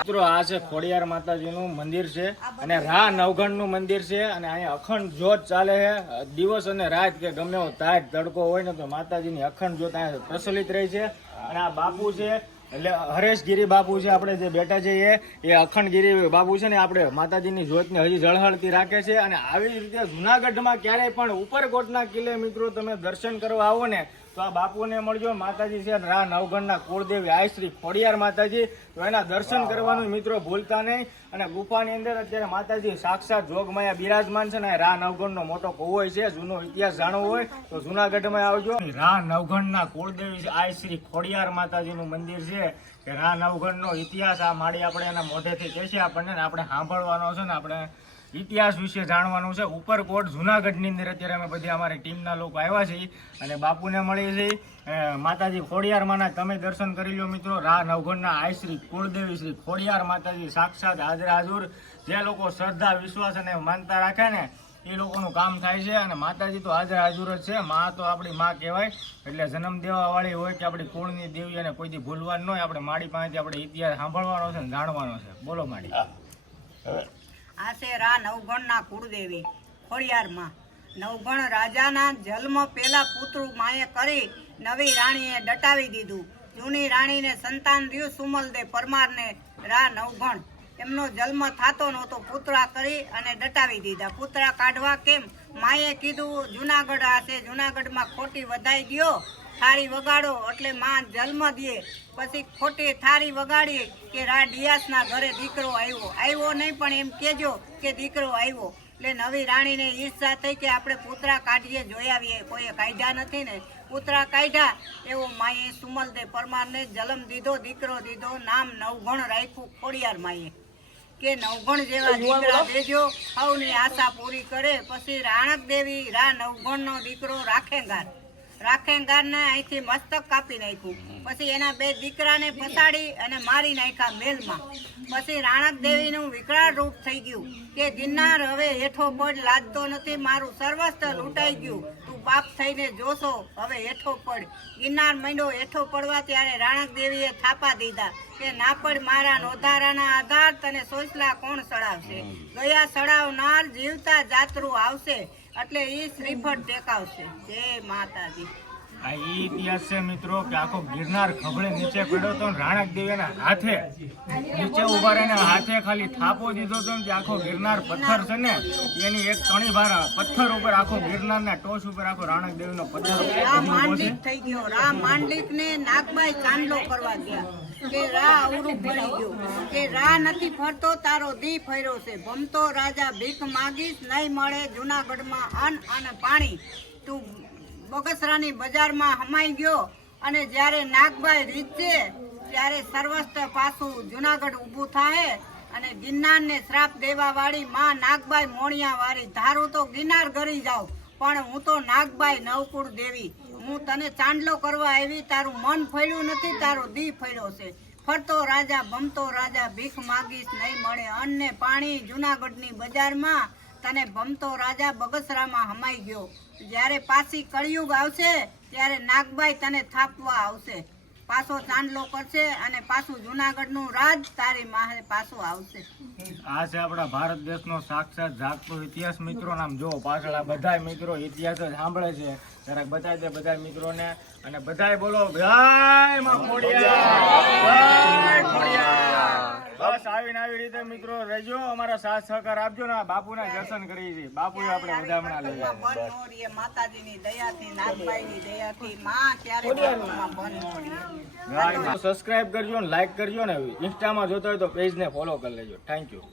મિત્રો આ છે ખોડિયાર માતાજીનું મંદિર છે અને રા નવઘણ નું મંદિર છે અને અહીંયા અખંડ જ્યોત ચાલે છે દિવસ અને રાત કે ગમે એવો તાજ તડકો હોય ને તો માતાજીની અખંડ જ્યોત અહીંયા પ્રચલિત રહી છે. અને આ બાપુ છે એટલે હરેશગીરી બાપુ છે, આપણે જે બેઠા છે એ અખંડગીરી બાપુ છે ને આપણે માતાજીની જ્યોતને હજી ઝળહળતી રાખે છે. અને આવી રીતે જુનાગઢમાં ક્યારેય પણ ઉપરકોટના કિલ્લે મિત્રો તમે દર્શન કરવા આવો ને તો આ બાપુને મળજો. માતાજી છે રા નવઘણના કુળદેવી આઈ શ્રી ખોડિયાર માતાજી, તો એના દર્શન કરવાનું મિત્રો ભૂલતા નહીં. અને ગુફાની અંદર અત્યારે માતાજી સાક્ષાત જોગમાયા બિરાજમાન છે ને રા નવઘણનો મોટો કુવો છે. જૂનો ઇતિહાસ જાણવો હોય તો જુનાગઢમાં આવજો. રા નવઘણના કુળદેવી આઈ શ્રી ખોડિયાર માતાજીનું મંદિર છે કે રા નવઘણનો ઇતિહાસ આ માડી આપણે એના મોઢેથી કહે છે આપણને, આપણે સાંભળવાનો છે ને આપણે ઇતિહાસ વિશે જાણવાનું છે. ઉપરકોટ જુનાગઢની અંદર અત્યારે અમે બધી અમારી ટીમના લોકો આવ્યા છીએ અને બાપુને મળી છે. માતાજી ખોડિયાર માના તમે દર્શન કરી લો મિત્રો. રા નવઘણના આઈ શ્રી કુળદેવી શ્રી ખોડિયાર માતાજી સાક્ષાત હાજર હાજર. જે લોકો શ્રદ્ધા વિશ્વાસ અને માનતા રાખે ને એ લોકોનું કામ થાય છે. અને માતાજી તો હાજર હાજર જ છે. માં તો આપણી માં કહેવાય, એટલે જન્મ દેવા વાળી હોય કે આપણી કુળની દેવી અને કોઈથી ભૂલવાનું ન હોય. આપણે માડી પાસેથી આપણે ઇતિહાસ સાંભળવાનો છે ને જાણવાનો છે. બોલો માડી. આ છે રા નવઘણના કુળદેવી ખોડિયારમાં. નવઘણ રાજાના જન્મ પહેલા પુત્ર માએ કરી નવી રાણીએ દટાવી દીધું. જૂની રાણીને સંતાન રહ્યું સુમલદે પરમારને રા નવઘણ. એમનો જન્મ થતો નહોતો, પુતળા કરી અને દટાવી દીધા. પુતળા કાઢવા કેમ? માએ કીધું જુનાગઢ આ છે, જુનાગઢમાં ખોટી વધાઈ ગયો, થાળી વગાડો. એટલે માં જન્મ દે પછી ખોટી થાળી વગાડી કે રા ડિયાસના ઘરે દીકરો આવ્યો નહીં પણ એમ કેજો કે દીકરો આવ્યો. એટલે નવી રાણીને ઈર્ષા થઈ કે આપણે પુતળા કાઢીએ જોઈ આવીએ. કોઈએ કાઢ્યા નથી ને પુતળા કાઢ્યા. એવો માએ સુમલદે પરમારને જન્મ દીધો, દીકરો દીધો. નામ નવઘણ રાખ્યું ખોડિયાર માએ કે નવઘણ જેવા દીકરા દેજો, સૌની આશા પૂરી કરે. પછી રાણક દેવી રા નવઘણનો દીકરો રાખેંગારને અહીંથી મસ્તક કાપી નાખ્યું. પછી એના બે દીકરાને ફસાડી અને મારી નાખ્યા મેલમાં. પછી રાણક દેવીનું વિકરાળ રૂપ થઈ ગયું કે ગિરનાર હવે હેઠો પડ, લાજતો નથી, મારું સર્વસ્વ લૂંટાઈ ગયું, તું બાપ થઈને જોશો હવે હેઠો પડ. ગિરનાર માંડ્યો હેઠો પડવા ત્યારે રાણક દેવીએ થાપા દીધા કે ના પડ મારા નોધારાના આધાર, તને સોચલા કોણ સડાવશે? ગયા સડાવનાર જીવતા જાતરું આવશે, એટલે એ શ્રીફળ ટેકાવશે. જય માતાજી. આ ઇતિહાસ છે મિત્રો કે આખો ગિરનાર ખભડે નીચે પડ્યો હતો. રાણક દેવીના હાથે નીચે ઉભા રહીને હાથે ખાલી થાપો દીધો હતો કે આખો ગિરનાર પથ્થર છે ને એની એક તણી ભાર પથ્થર ઉપર આખો ગિરનારના ટોચ ઉપર આખો રાણક દેવીનો પથ્થર થઈ ગયો. રા માંડલિકને નાગબાઈ ચાંદલો કરવા ગયા કે રા અવરું ફરી ગયો કે રા નથી ફરતો તારો દી ફર્યો છે. ભમતો રાજા ભીખ માગીશ નહીં મળે જુનાગઢમાં અન્ન અને પાણી. તું બગસરાની બજારમાં હમાઈ ગયો અને જ્યારે નાગબાઈ રીતશે ત્યારે સર્વસ્ત્ર પાછું જુનાગઢ ઊભું થાય. અને ગિરનારને શ્રાપ દેવા વાળી માં નાગબાઈ મોણિયા વાળી. ધારું તો ગિરનાર ગરી જાવ પણ હું તો નાગબાઈ નવકુળ દેવી. હું તને ચાંદલો કરવા આવી, તારું મન ફળ્યું નથી, તારો દી ફળ્યો છે. ફરતો રાજા ભમતો રાજા ભીખ માગીશ નહીં મળે અન્ન ને પાણી. જુનાગઢની બજારમાં તને ભમતો રાજા બગસરામાં હમાઈ ગયો. જ્યારે પાછી કળિયુગ આવશે ત્યારે નાગબાઈ તને થાપવા આવશે, પાછો ચાંદલો કરશે અને પાછું જુનાગઢનું રાજ તારી માહે પાછું આવશે. આ છે આપણા ભારત દેશનો સાક્ષાત જાગતો ઇતિહાસ મિત્રો. નામ જો પાછળ આ બધા મિત્રો ઇતિહાસ જ સાંભળે છે. જરાક બતાવી દે બધા મિત્રોને અને બધાય બોલો જય માં ખોડિયાર. બસ આવીને આવી રીતે મિત્રો રહેજો, અમારા સાથ સહકાર આપજો ને. બાપુના દર્શન કરી છે. બાપુ આપણે બધા હમણાં લઈ માતાજીની દયાથી નાગબાઈની દયાથી માં ક્યારે સબસ્ક્રાઇબ કરજો ને લાઈક કરજો ને. ઇન્સ્ટામાં જોતા હોય તો પેજને ફોલો કરી લેજો. Thank you.